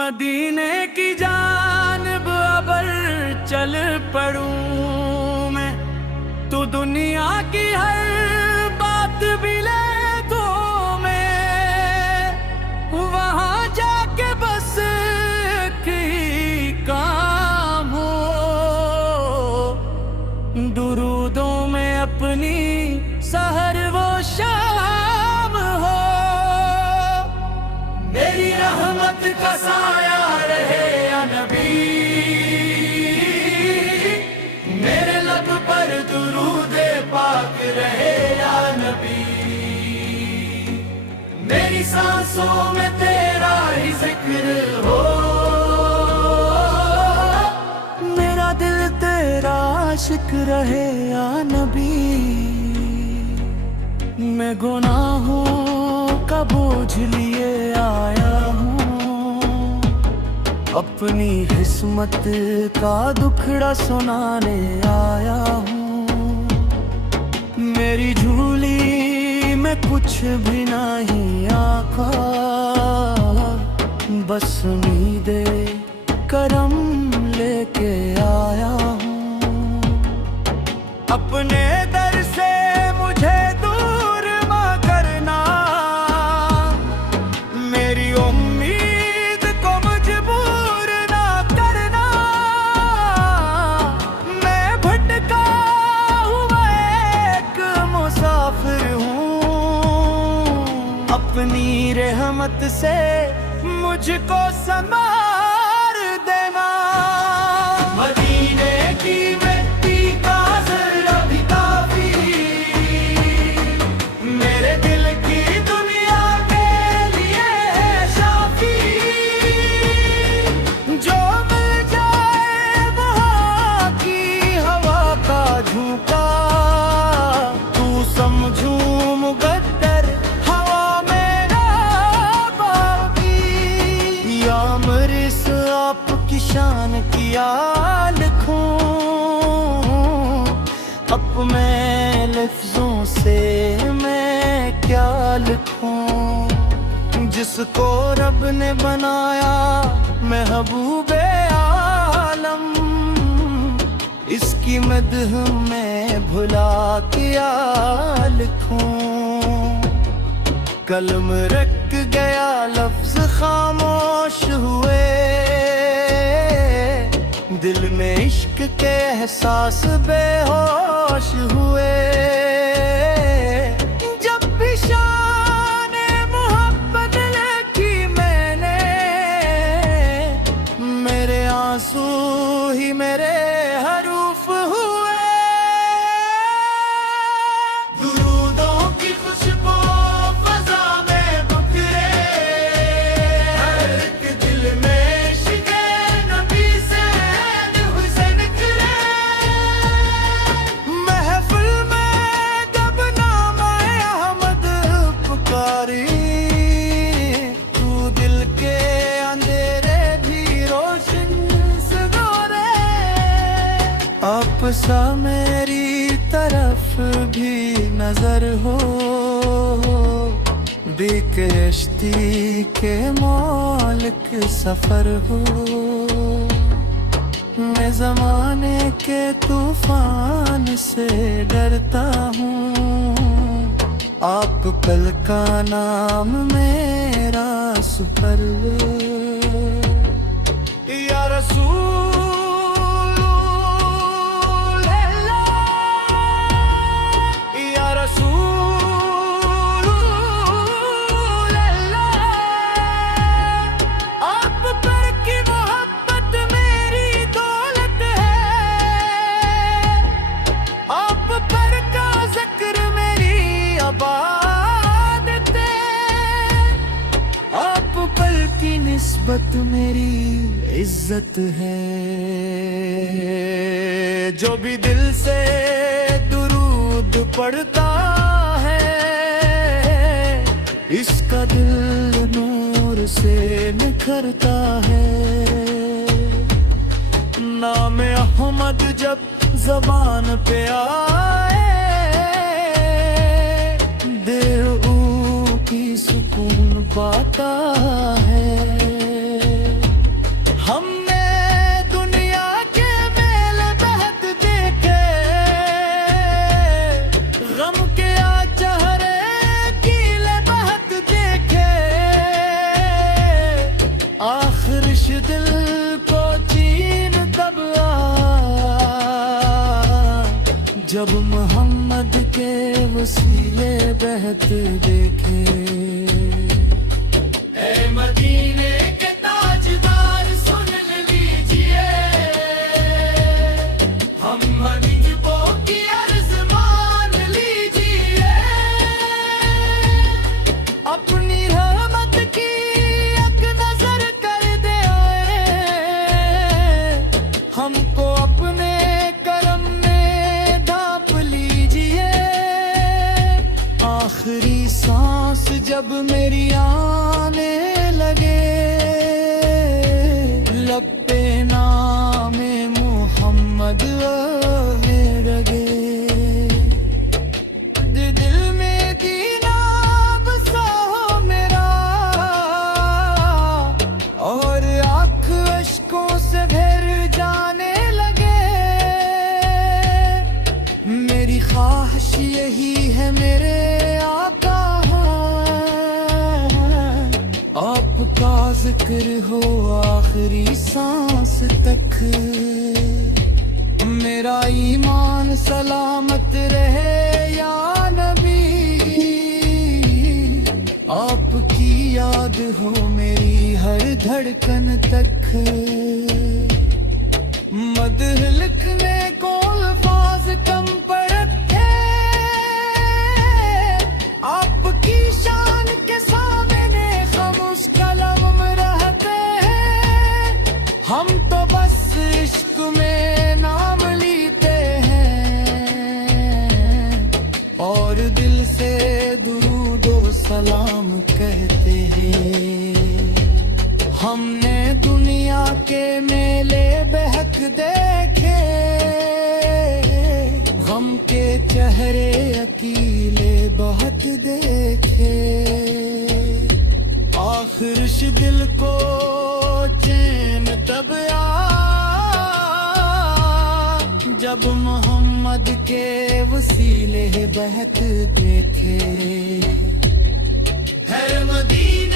मदीने की जानिब अबर चल पड़ूं मैं, तू दुनिया की हर बात भी ले तो मैं वहां जाके बस एक ही काम हो, दुरूदों में अपनी सहर वो शाम हो। मेरी रहमत का साया रहे या नबी, मेरे लब पर दुरूदे पाक रहे या नबी, मेरी सांसों में तेरा ही जिक्र हो, मेरा दिल तेरा आशिक रहे या नबी। मैं गुनाहों का बोझ लिए आया हूँ, अपनी किस्मत का दुखड़ा सुनाने आया हूँ। मेरी झूली में कुछ भी नहीं आका, बस उम्मीदे करम लेके आया हूँ। अपने दर से मुझे दूर मत करना, मेरी उम्मीद को मजबूर ना करना। मैं भटका हुआ एक मुसाफिर हूँ, अपनी रहमत से मुझको संभार देना। मदीने की मिट्टी का जरा भी काफी, मेरे दिल की दुनिया के लिए है शाफी। जो मिल जाए वहाँ की हवा का झोंका, तू समझूं मुकद्दर हवा मेरा बाकी। या मरिस आपकी शान किया लिखूं, अब मैं लफ्जों से मैं क्या लिखूं। जिसको रब ने बनाया महबूबे आलम, इसकी मदह में भुला किया लिखूं। कलम रख गया लफ्ज खामोश हुए, दिल में इश्क के एहसास बेहोश हुए। जब भी शान मोहब्बत लिखी मैंने, मेरे आंसू ही मेरे हरूफ हुए। दुरूदों की खुशबू फज़ा में बिखरे, हर एक दिल में इश्क़े नबी से हुस्न निखरे। महफिल में जब नाम अहमद पुकारी, तू दिल के अंधेरे भी रोशन सगोरे। आप सा मेरी तरफ भी नजर हो, बेकश्ती के मौलिक सफर हो। मैं जमाने के तूफान से डरता हूँ, आप कल का नाम मेरा सुपर या रसूल या रसूल अल्लाह। आप पर की मोहब्बत मेरी दौलत है, आप पर का जिक्र मेरी इबादत है, आप पर की निस्बत मेरी इज्जत है। जो भी दिल से दुरूद पढ़ता है, इसका दिल नूर से निखरता है। नाम अहमद जब ज़बान पे आए, दिल की सुकून पाता है। जब मोहम्मद के वसीले बहत देखे, ए मदीने के ताजदार सुन लीजिए, हम मनिजबों की अर्ज मान लीजिए। अपनी रहमत की एक नजर कर दे आए, हमको अपने करम में ढांप लीजिए। आखिरी सांस जब मेरी आने लगे, लब पे नामे मोहम्मद आने लगे। दिल में दीना बसा हो मेरा, और आँख अश्कों से भर जाने लगे। मेरी ख्वाहिश यही है मेरे आका, आपका जिक्र हो आखिरी सांस तक। मेरा ईमान सलामत रहे या नबी, आपकी याद हो मेरी हर धड़कन तक। मदह लिखने को अल्फाज कम पड़ते, आपकी शान के सामने खामोश कलम रहते हैं। हम तो बस इश्क में नाम लेते हैं, और दिल से दुरूद व सलाम कहते हैं। हमने दुनिया के मेले बहक देखे, गम के चेहरे अकेले बहुत देखे। आखिर दिल को चैन तब आया, जब मोहम्मद के वसीले बहत देखे। है मदीना